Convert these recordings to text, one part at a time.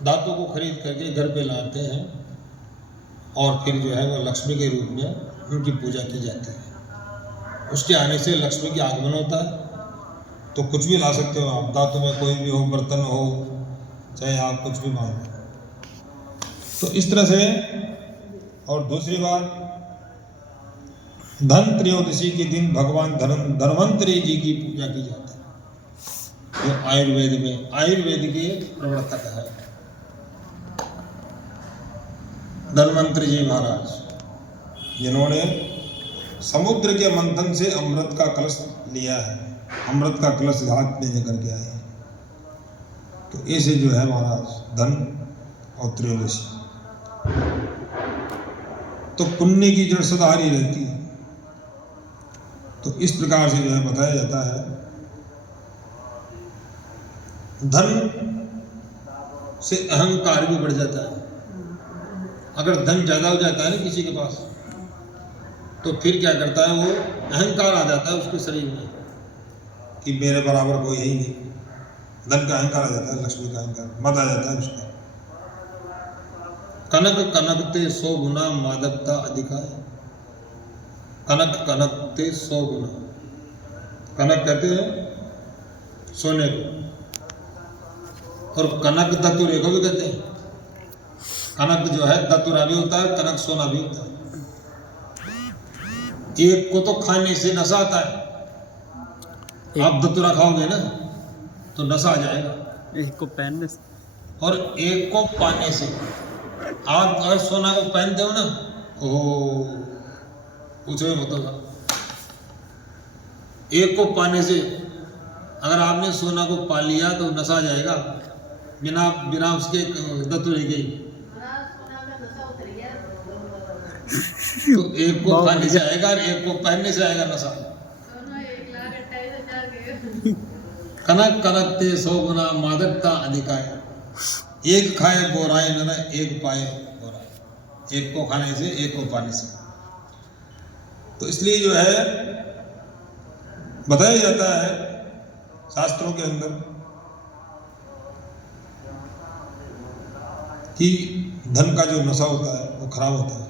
धातु को खरीद करके घर पे लाते हैं और फिर जो है वो लक्ष्मी के रूप में उनकी पूजा की जाती है। उसके आने से लक्ष्मी की आगमन होता है। तो कुछ भी ला सकते हो आप, धातु में कोई भी हो, बर्तन हो, चाहे आप कुछ भी मान लो। तो इस तरह से। और दूसरी बात, धन त्रयोदशी के दिन भगवान धन्वंतरी जी की पूजा की जाती है, जो आयुर्वेद के प्रवर्तक है धन्वंतरी जी महाराज, जिन्होंने समुद्र के मंथन से अमृत का कलश लिया है, अमृत का कलश हाथ में लेकर के आए हैं। तो ऐसे जो है महाराज धन और त्रयोदशी तो पुण्य की जड़ सदा हरी रहती है। तो इस प्रकार से जो है बताया जाता है, धन से अहंकार भी बढ़ जाता है। अगर धन ज्यादा हो जाता है ना किसी के पास, तो फिर क्या करता है, वो अहंकार आ जाता है उसके शरीर में कि मेरे बराबर कोई है ही नहीं। धन का अहंकार आ जाता है, लक्ष्मी का अहंकार मत आ जाता है उसका। कनक कनकते 100 गुना मादकता अधिका है। कनक कनकते 100 गुना, कनक कहते हैं सोने को, और कनक दतुरे को भी कहते हैं। कनक जो है दतुरा भी होता है, कनक सोना भी होता है। एक को तो खाने से नशा आता है, आप दतुरा खाओगे ना तो नशा आ जाएगा, एक को पहनने से, और एक को पाने से। आप अगर सोना को पहनते हो ना, ओह पूछो ही मत होगा। एक को पाने से, अगर आपने सोना को पा लिया तो नशा आ जाएगा, बिना उसके दतुरे के। तो एक को खाने से आएगा और एक को पहनने से आएगा नशा। कनक कनकते 100 गुना मादकता अधिकाय। एक खाए गोराए न एक पाए गोराए, एक को खाने से एक को पाने से। तो इसलिए जो है बताया जाता है शास्त्रों के अंदर कि धन का जो नशा होता है वो खराब होता है।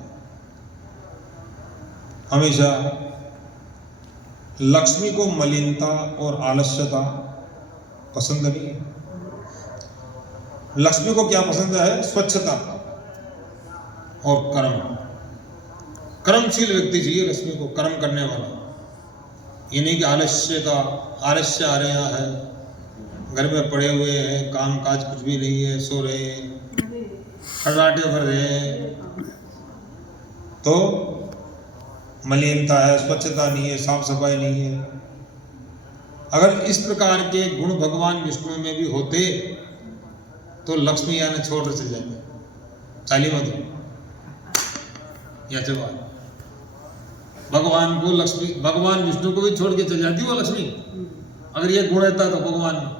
हमेशा लक्ष्मी को मलिनता और आलस्यता पसंद नहीं है। लक्ष्मी को क्या पसंद है? स्वच्छता और कर्म। कर्मशील व्यक्ति चाहिए लक्ष्मी को, कर्म करने वाला। ये नहीं कि आलस्य आ रहा है, घर में पड़े हुए हैं, काम काज कुछ भी नहीं है, सो रहे हैं, खर्राटे भर रहे हैं, तो मलिनता है, स्वच्छता नहीं है, साफ सफाई नहीं है। अगर इस प्रकार के गुण भगवान विष्णु में भी होते तो लक्ष्मी यानी छोड़ चल जाते, चाली मत या जवान। भगवान को लक्ष्मी, भगवान विष्णु को भी छोड़ के चल जाती वो लक्ष्मी, अगर ये गुण रहता तो भगवान में।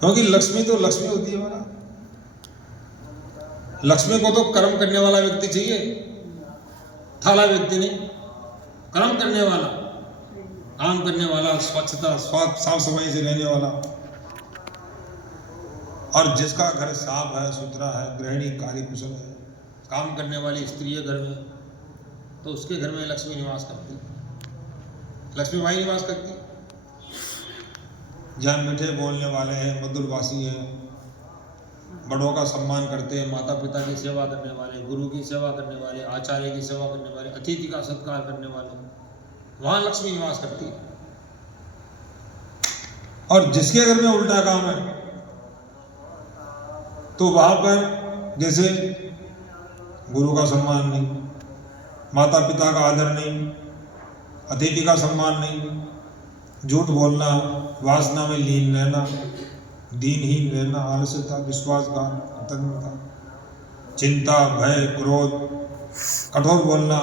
क्योंकि लक्ष्मी तो लक्ष्मी होती है हमारा। लक्ष्मी को तो कर्म करने वाला व्यक्ति चाहिए, थाला व्यक्ति नहीं। कर्म करने वाला, काम करने वाला, स्वच्छता साफ सफाई से रहने वाला, और जिसका घर साफ है, सुथरा है, गृहिणी कार्य कुशल है, काम करने वाली स्त्री है घर में, तो उसके घर में लक्ष्मी निवास करती, लक्ष्मी माई निवास करती। जहाँ मीठे बोलने वाले हैं, मधुरभाषी हैं, बड़ों का सम्मान करते हैं, माता पिता की सेवा करने वाले, गुरु की सेवा करने वाले, आचार्य की सेवा करने वाले, अतिथि का सत्कार करने वाले, वहां लक्ष्मी निवास करती है। और जिसके घर में उल्टा काम है तो वहां पर जैसे गुरु का सम्मान नहीं, माता पिता का आदर नहीं, अतिथि का सम्मान नहीं, झूठ बोलना, वासना में लीन रहना, दीनहीन रहना, आलस्यता, विश्वासघात, कृतज्ञता, चिंता, भय, क्रोध, कठोर बोलना,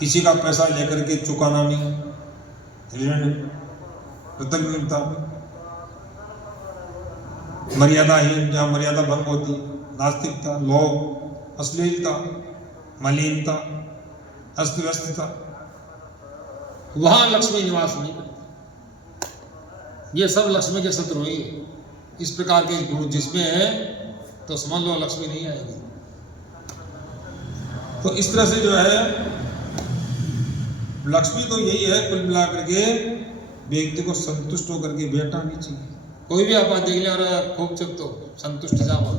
किसी का पैसा लेकर के चुकाना नहीं, ऋण, कृतज्ञता, मर्यादाहीन, जहाँ मर्यादा भंग होती, नास्तिकता, लोभ, अश्लीलता, मलिनता, अस्तव्यस्तता, वहां लक्ष्मी निवास नहीं करती। ये सब लक्ष्मी के शत्रु ही, इस प्रकार के गुण जिसमें है तो समझ लो लक्ष्मी नहीं आएगी। तो इस तरह से जो है लक्ष्मी तो यही है कुल मिलाकर के व्यक्ति को संतुष्ट होकर के बैठना नहीं चाहिए। कोई भी आप देख ले और खूब चुप तो संतुष्ट जाओ,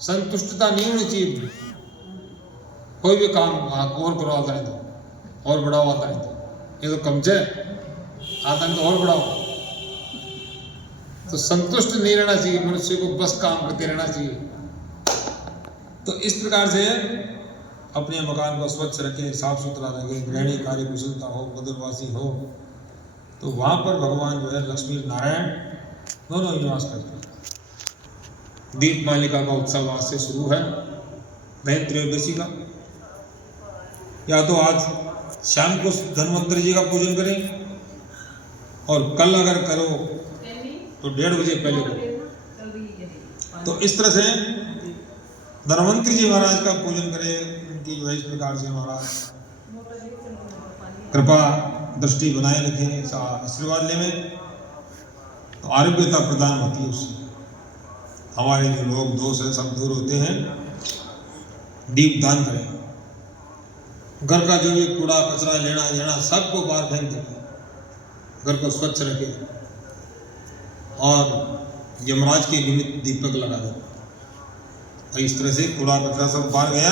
संतुष्टता नहीं होनी चाहिए। कोई भी काम और करो आता नहीं तो और बढ़ाओ, आता नहीं तो ये तो कम से आता नहीं तो और बढ़ाओ। तो संतुष्ट नहीं रहना चाहिए मनुष्य को, बस काम करते रहना चाहिए। तो इस प्रकार से अपने मकान को स्वच्छ रखें, साफ सुथरा रखें, गृहिणी कार्य कुशलता हो, मधुरवासी हो, तो वहाँ पर भगवान जो है लक्ष्मी नारायण दोनों निवास करते हैं। दीप मालिका का उत्सव आज से शुरू है, धन त्रयोदशी का। या तो आज शाम को धन्वंतरी जी का पूजन करें, और कल अगर करो तो 1:30 बजे पहले करो। तो इस तरह से धन्वंतरी जी महाराज का पूजन करें, उनकी जो है इस प्रकार से महाराज कृपा दृष्टि बनाए रखें, आशीर्वाद लें, तो आरोग्यता प्रदान होती है उससे। हमारे जो लोग दोष है सब दूर होते हैं। दीप दान करें, घर का जो भी कूड़ा कचरा लेना देना सबको बाहर फेंक दें, घर को स्वच्छ रखें, और यमराज के निमित्त दीपक लगा दें। और इस तरह से कूड़ा कचरा सब बाहर गया,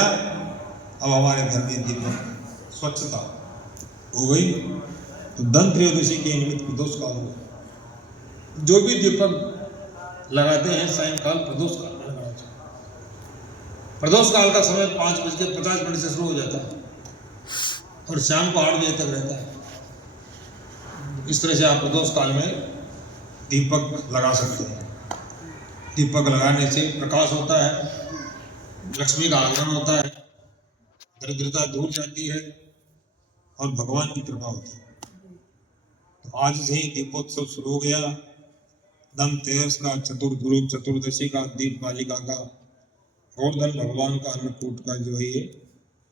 अब हमारे घर में दीपक स्वच्छता हो गई। तो धन त्रयोदशी के निमित्त प्रदोष काल हो, जो भी दीपक लगाते हैं सायंकाल प्रदोष काल में लगाना चाहिए। प्रदोष काल का समय 5:50 से शुरू हो जाता है और शाम को 8 बजे तक रहता है। इस तरह से आप प्रदोष काल में दीपक लगा सकते हैं। दीपक लगाने से प्रकाश होता है, लक्ष्मी का आगमन होता है, दरिद्रता दूर जाती है और भगवान की कृपा होती है। तो आज से ही दीपोत्सव शुरू हो गया। धनतेरस का, चतुर्दशी का, दीप मालिका का, गोवर्धन भगवान का, अन्नकूट का जो है ये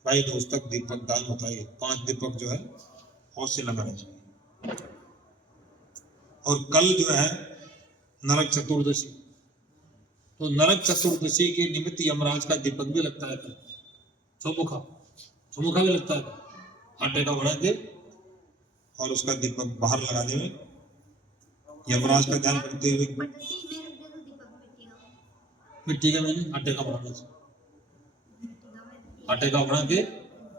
22 तक दीपक दान होता है। 5 दीपक जो है और से लगाने चाहिए। और कल जो है नरक चतुर्दशी, तो नरक चतुर्दशी के निमित्त यमराज का दीपक भी लगता है। कल चौमुखा भी लगता है, आटे का बना के और उसका दीपक बाहर लगाने में यमराज का ध्यान करते हुए। मिट्टी का मैंने आटे का बनाना चाहिए, आटे का बना के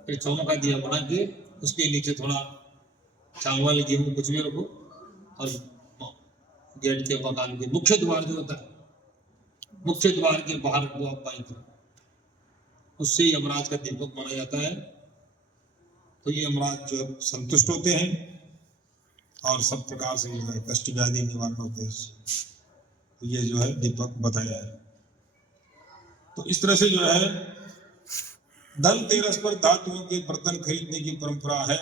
फिर चौमुखा दिया बना के उसके नीचे थोड़ा चावल गेहूं कुछ भी रखो, और गेट के मकान के मुख्य द्वार जो होता है, मुख्य द्वार के बाहर रखो आप पाएंगे, उससे यमराज का दीपक माना जाता है। तो ये यमराज जो संतुष्ट होते हैं और सब प्रकार से जो है कष्ट व्याधि निवारण होते हैं। तो ये जो है दीपक बताया है। तो इस तरह से जो है धनतेरस पर धातुओं के बर्तन खरीदने की परंपरा है।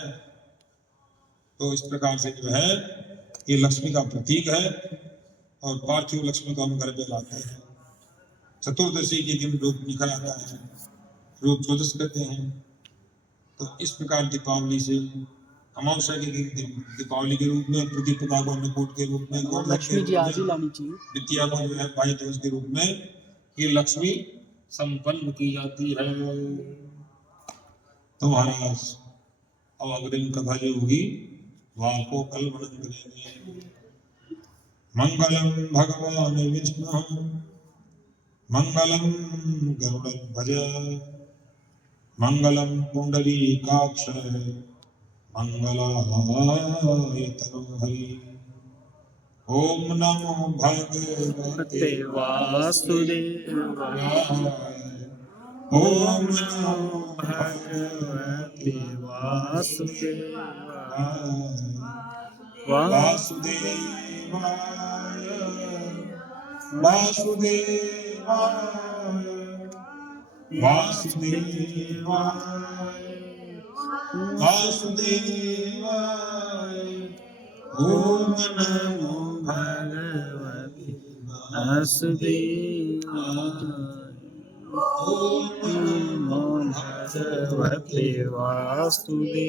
तो इस प्रकार से जो है ये लक्ष्मी का प्रतीक है, और पार्थिव लक्ष्मी को हम घर पे लाते हैं। चतुर्दशी के दिन रूप निखर आता है, रूप चौदस करते हैं। तो इस प्रकार दीपावली से अमावस्या के दिन दीपावली के रूप में, प्रतिपदा को अन्नकूट के रूप में, लक्ष्मी जी आज ही लानी चाहिए, द्वितीया को जो है 22 के रूप में ये लक्ष्मी संपन्न की जाती है। तो महाराज अब अग्रिम कथा जो होगी वह आपको कल वर्णन करेंगे। मंगलम भगवान विष्णु मंगलम गरुड़ध्वज मंगलम पुंडरीकाक्ष मंगलाय तनोहरि। ओम नमो भगवते वासुदेवाय। ओम नमो भगवते वासुदेवाय। वासुदेवाय वासुदेवाय वासुदेवाय वासुदेवाय। ओम नमो भगवते वासुदेवाय। ओम नमो भगवते वासुदेवाय।